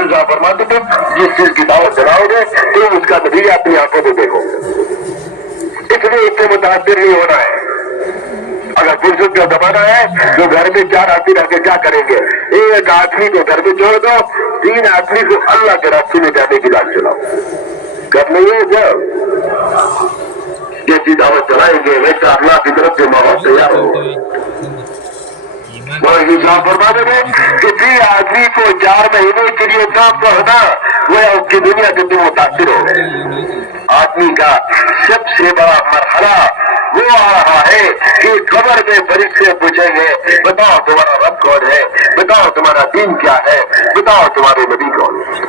حضور صاحب فرماتے تھے جس چیز کی دعوت چلاؤ گے تو اس کا نتیجہ اپنی آنکھوں میں دیکھو، اس لیے اس سے متاثر نہیں ہونا ہے۔ اگر فرصت کا زمانہ ہے تو گھر میں 4 آدمی رہ کے کیا کریں گے؟ ایک آدمی کو گھر میں چھوڑ دو، 3 آدمی کو اللہ کے راستے میں جانے کی بات چلاؤ، کر نہیں ہے جب جیسی دعوت چلائیں گے ویسا اللہ کی طرف سے ماحول تیار ہوگا۔ صاحب فرماتے تھے کہ جی آدمی کو 4 مہینے کے لیے کام ہونا وہ اس کی دنیا سے تم متاثر ہو گئے۔ آدمی کا سب سے بڑا مرحلہ وہ آ رہا ہے کہ قبر میں فرشتے پوچھیں گے بتاؤ تمہارا رب کون ہے، بتاؤ تمہارا دین کیا ہے، بتاؤ تمہارے نبی کون ہے۔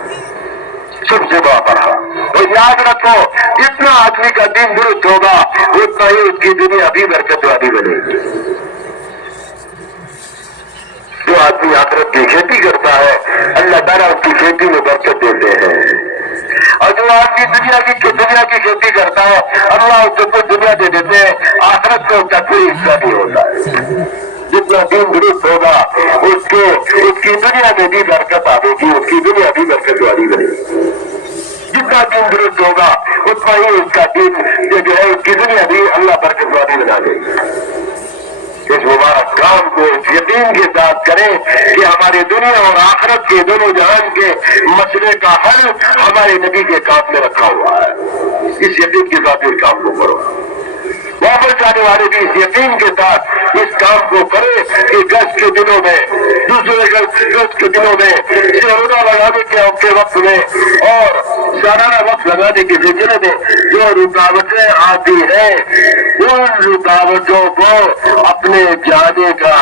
سب سے بڑا مرحلہ، اور یاد رکھو جتنا آدمی کا دین درست ہوگا اتنا ہی اس کی دنیا بھی برکت والی بنے گی۔ جو آدمی آخرت کی کھیتی کرتا ہے اللہ تعالیٰ اس کی کھیتی میں برکت دیتے ہیں، اور جو آدمی دنیا کی کھیتی کرتا ہے اللہ اس کو دنیا دے دیتے ہیں، آخرت کو اس کا کوئی حصہ نہیں ہوتا ہے۔ جتنا دین درست ہوگا اس کی دنیا میں بھی برکت آئے گی، اس کی دنیا بھی برکت والی بنے گی۔ جتنا دین درست ہوگا اتنا ہی اس کا دین جو ہے اس کی دنیا بھی اللہ برکت والی بنا دے گی۔ اس مبارک کام کو اس یقین کے ساتھ کریں کہ ہماری دنیا اور آخرت کے دونوں جہان کے مسئلے کا حل ہمارے نبی کے کام میں رکھا ہوا ہے۔ اس یقین کے ساتھ اس کام کو کرو، واپس جانے والے بھی اس یقین کے ساتھ اس کام کو کرے کہ گشت کے دنوں میں دوسرے گشت کے دنوں میں روزہ لگانے کے وقت میں اور سالانہ وقت لگانے کے سلسلے میں جو رکاوٹیں آتی ہیں ان رکاوٹوں کو اپنے جانے کا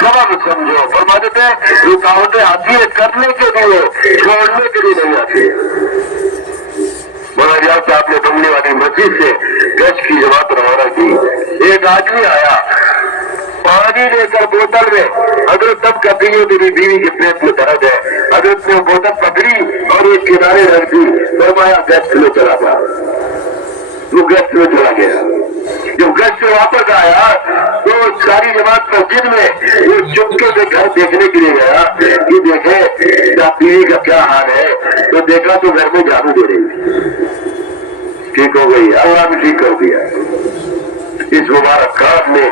سبب سمجھو۔ فرماتے تھے رکاوٹیں آتی ہے کرنے کے لیے، چھوڑنے کے لیے نہیں آتی ہے۔ مولانا سے آپ نے بننے والی مسجد سے گشت کی جماعت روانہ کی، ایک آدمی آیا پانی لے کر بوتل میں، حضرت تب کا پیو میری بیوی کے پیٹ میں درد ہے، حضرت نے بوتل پکڑی اور ایک کنارے رکھ دی، فرمایا گشت میں چلا گیا۔ وہ گشت میں چلا گیا، جب گشت سے واپس آیا تو ساری جماعت مسجد میں ایک چپکے سے گھر دیکھنے کے لیے گیا کہ دیکھے بیوی کا کیا حال ہے، تو دیکھا تو گھر میں جھاڑو دے رہی تھی، ٹھیک ہو گئی، اللہ بھی ٹھیک کر دیا۔ اس مبارک کام میں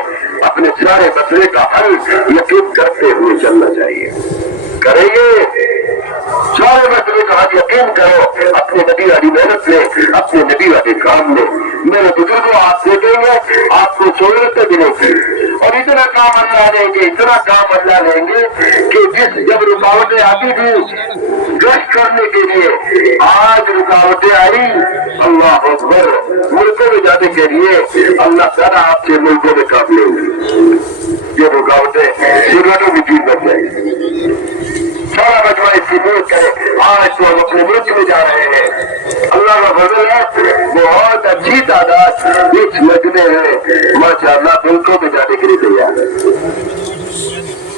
اپنے سارے مسئلے کا حل یقین کرتے ہوئے چلنا چاہیے۔ کریں گے سارے مسئلے کا حل یقین کرو اپنے نبی والی محنت میں، اپنے نبی والے کام میں۔ میرے بزرگوں آپ دیکھیں گے آپ کو سہولتیں ملیں گی اور اتنا کام اللہ لیں گے، اتنا کام اللہ لیں گے کہ جب رکاوٹیں آتی تھی گشت کرنے کے لیے، آج رکاوٹیں آئی اللہ اکبر ملکوں میں جانے کے لیے، اللہ تعالیٰ آپ سے ملکوں میں کام لیں گے۔ یہ رکاوٹیں سگریٹوں کی چیز بن جائے گی۔ سارا مجمع اس کی نیت کرے، آج تو ہم اپنے ملک میں جا رہے ہیں، اللہ کا فضل ہے بہت اچھی تعداد اس مجمع ہے ماشاءاللہ ملکوں میں جانے کے لیے تیار ہے،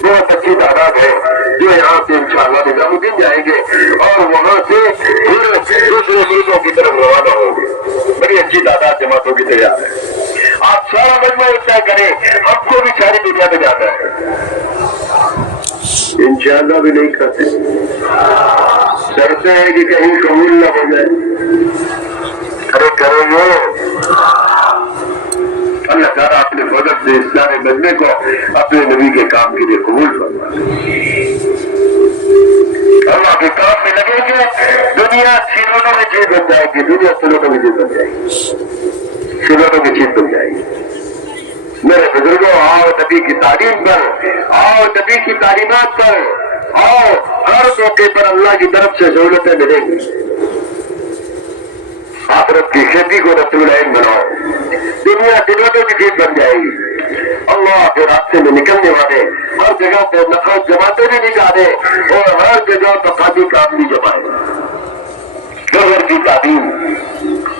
بہت اچھی تعداد ہے جو یہاں سے انشاءاللہ نظام الدین جائیں گے اور وہاں سے پھر دوسرے ملکوں کی طرف روانہ ہوں گے۔ بڑی اچھی تعداد جماعتوں کی تیار ہے۔ آپ سارا مجمع طے کریں، ہم کو بھی ساری دنیا میں جانا ہے، انشاءاللہ بھی نہیں کرتے، ڈرتے ہیں کہ کہیں قبول نہ ہو جائے۔ ارے کریں گے اللہ تعالیٰ اپنے فضل سے اس سارے مجمع کو اپنے نبی کے کام کے لیے قبول فرمائے۔ اللہ کے کام میں لگیں گے، دنیا سلوٹوں میں چیز بن جائے گی، دنیا سلوٹوں میں چیز بن جائے گی، سلوٹوں کی چیز بن جائے گی۔ میرے بزرگوں آؤ نبی کی تعلیم پر، آؤ نبی کی تعلیمات پر، آؤ ہر موقع پر اللہ کی طرف سے سہولتیں ملیں گی۔ آخرت کی کھیتی کو رسول عین بناؤ، دنیا سلوٹوں کی چیز بن جائے گی۔ اللہ کے راستے میں نکلنے والے ہر جگہ پہ نفرت جماتے بھی نکالے اور ہر جگہ فسادی کام بھی جمائے۔ گھر کی تعلیم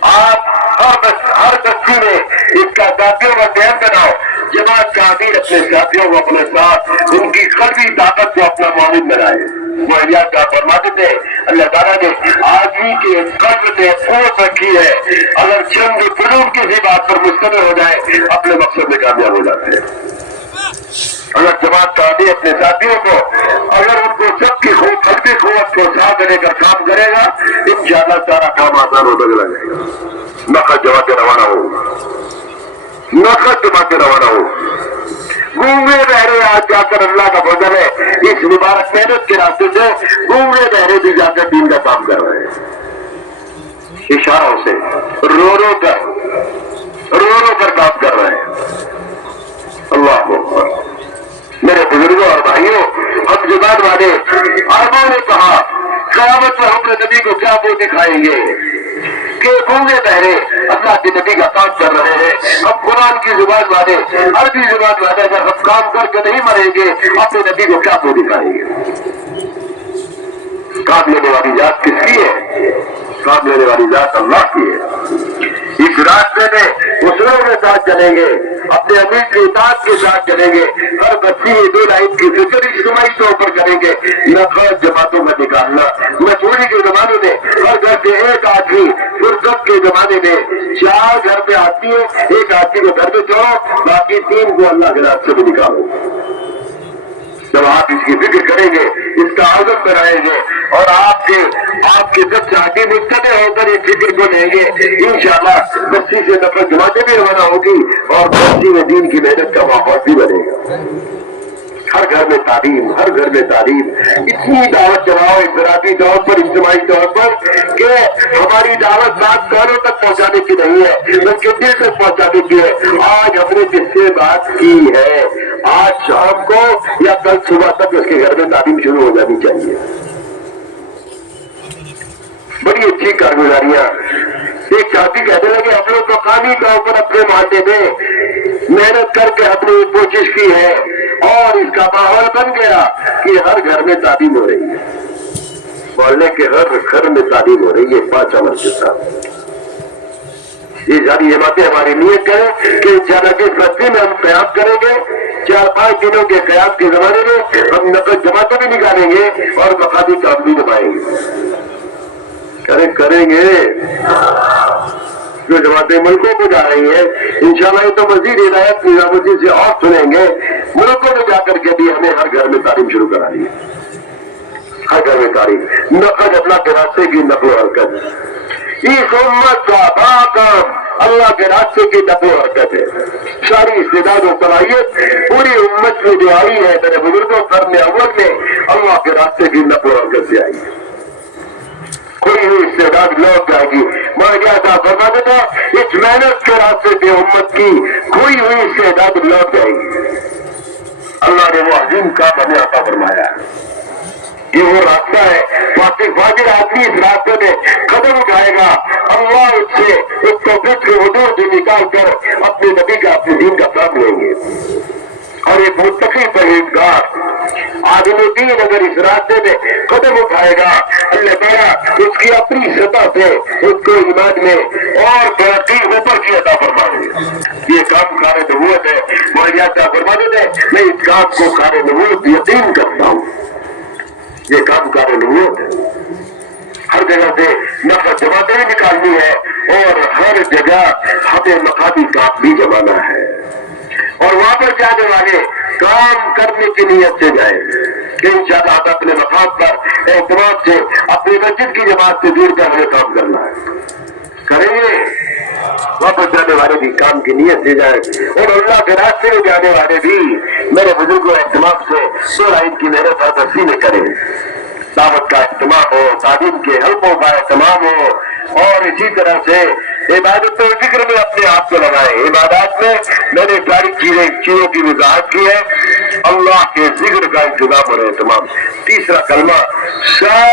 آپ ہر بستی میں اس کا ساتھیوں کا ذہن بناؤ، جماعت کا امیر اپنے ساتھیوں کو اپنے ساتھ ان کی قلبی طاقت کو اپنا معاون بنائے۔ وہ الیاس کا فرماتے تھے اللہ تعالیٰ نے آدمی کے قلب میں قوت رکھی ہے، اگر چند قلوب کسی بات پر مشتمل ہو جائے اپنے مقصد میں کامیاب ہو جاتے ہیں۔ اگر جماعت کا امیر اپنے ساتھیوں کو اگر ان کو سب کی قلبی قوت رہ کر کام کرے گا انشاءاللہ سارا کام آسان ہوتا چلا جائے گا. نقد جمع کے روانہ ہو, نقد جمع کے روانہ ہو. گھومے بہرے آج جا کر اللہ کا فضل ہے اس مبارک محنت کے راستے سے گھومے بہرے بھی جا کر دین کا کام کر رہے ہیں, اشاروں سے رو رو کر کام کر رہے ہیں. اللہ اکبر. میرے بزرگوں اور بھائیوں, ہم زبان والے عربوں نے کہا قیامت میں ہم نے نبی کو کیا وہ دکھائیں گے کہ گونگے بہرے اللہ کے نبی کا کام کر رہے ہیں. ہم قرآن کی زبان والے, عربی زبان والے, اگر ہم کام کر کے نہیں مریں گے اپنے نبی کو کیا وہ دکھائیں گے؟ کام لینے والی ذات کس کی ہے؟ کام لینے والی ذات اللہ کی ہے. اس راستے میں اصولوں کے ساتھ چلیں گے, اپنے امیر کی اطاعت کے ساتھ چلیں گے, ہر بچی دو لائن کی فکر اجتماعی طور پر کریں گے. نفرت جماعتوں کا نکالنا, مجبوری کے زمانے میں ہر گھر سے ایک آدمی, فرصت کے زمانے میں 4 گھر پہ آتی ہے, ایک آدمی کو گھر میں چھوڑو, باقی 3 کو اللہ کے راستے میں نکالو. جب آپ اس کی فکر کریں گے, اس کا عزم بنائیں گے اور آپ کے سب چاہتی مقتدر ہو کر اس فکر کو لیں گے, انشاءاللہ بستی سے نفرت جماعتیں بھی روانہ ہوگی اور بستی میں دین کی محنت کا ماحول بھی بنے گا. ہر گھر میں تعلیم, ہر گھر میں تعلیم. اتنی دعوت چلاؤ انفرادی طور پر, اجتماعی طور پر کہ ہماری دعوت بات کانوں تک پہنچانے کی نہیں ہے بلکہ دل تک پہنچانے کی ہے. آج ہم نے جس سے بات کی ہے, آج شام کو یا کل صبح تک اس کے گھر میں تعلیم شروع ہو جانی چاہیے. بڑی اچھی کارگزاریاں. ایک ساتھی کہنے لگے ہم لوگ مقامی طور پر اپنے محلے میں محنت کر کے اپنی کوشش کی ہے اور اس کا ماحول بن گیا کہ ہر گھر میں تعلیم ہو رہی ہے. محلے کے ہر گھر میں تعلیم ہو رہی ہے 5 عمل کے ساتھ. یہ ساری جماعتیں ہماری نیت کریں کہ انشاءاللہ جس بستی میں ہم قیام کریں گے 4-5 دنوں کے قیام کے زمانے میں ہم نقد جماعتیں بھی نکالیں گے اور مقامی کام بھی نبھائیں گے. کریں گے. جو جماعتیں ملکوں کو جا رہی ہیں انشاءاللہ یہ تو مزید ہدایت نظام الدین سے اور سنیں گے. ملکوں میں جا کر کے بھی ہمیں ہر گھر میں تعلیم شروع کرانی ہے. ہر گھر میں تعلیم, نقد اللہ کے راستے کی نقل و حرکت. اس امت کا بڑا کام اللہ کے راستے کی نقل و حرکت ہے. ساری استعداد و صلاحیت پوری امت میں جو آئی ہے میرے بزرگوں قرن اول میں اللہ کے راستے کی نقل و حرکت سے آئی ہے. کوئی ہوئی استعداد لوٹ جائے گی. میں کیا تھا فرماتا تھا اس محنت کے راستے پہ امت کی کوئی ہوئی استعداد لوٹ جائے گی. اللہ نے وہ عظیم کام ہمیں عطا فرمایا ہے. یہ وہ راستہ ہے, فاجر آدمی اس راستے میں قدم اٹھائے گا اللہ اس سے اس کو فکر حدود سے نکال کر اپنے نبی کا, اپنے دین کا کام لیں گے. اور ایک متقی پرہیزگار عالم دین اگر اس راستے میں قدم اٹھائے گا اللہ تعالیٰ اس کی اپنی سطح سے اس کو ایمان میں اور ترقی اوپر کی عطا فرمائے گا. یہ کام کار نبوت ہے. مہیا کیا فرما دیتے ہیں, میں اس کام کو کار نبوت یقین کرتا ہوں. یہ کام کار نبوت ہے. ہر جگہ سے نفرت جماعتیں بھی نکالنی ہے اور ہر جگہ ہمیں مقامی کام بھی جمانا ہے. اور وہاں پر جانے والے کام کرنے کی نیت سے جائیں کہ انشاءاللہ آپ اپنے مقام پر اعتماد سے اپنی مسجد کی جماعت سے جڑ کر ہمیں کام کرنا ہے. کریں گے. واپس جانے والے بھی کام کی نیت سے جائیں اور اللہ کے راستے میں جانے والے بھی میرے بزرگوں اہتمام سے 2 لائن کی محنت اور تفصیلیں کریں. دعوت کا اہتمام ہو, تعلیم کے حلقوں کا اہتمام ہو اور اسی طرح سے عبادت و ذکر میں اپنے آپ کو لگائیں. عبادات میں نے ساری چیزوں کی وضاحت کی ہے. اللہ کے ذکر کا انتظام اور اہتمام. تیسرا کلمہ